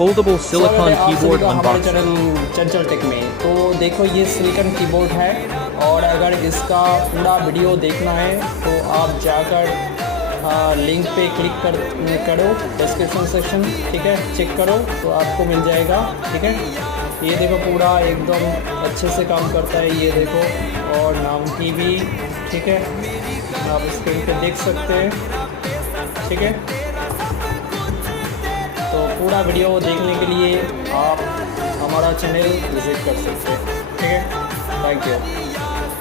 foldable silicone keyboard हमारे unboxing. Channel चंचल take में। तो देखो ये सिलिकॉन कीबोर्ड है, और अगर इसका पूरा वीडियो देखना है तो आप जाकर लिंक पे क्लिक करो डिस्क्रिप्शन सेक्शन, ठीक है, चेक करो तो आपको मिल जाएगा, ठीक है। ये देखो पूरा एकदम अच्छे से काम करता है, ये देखो, और नाम की भी, ठीक है, आप स्क्रीन पे देख सकते हैं, ठीक है। तो पूरा वीडियो देखने के लिए आप हमारा चैनल विज़िट कर सकते हैं, ठीक है। Thank you.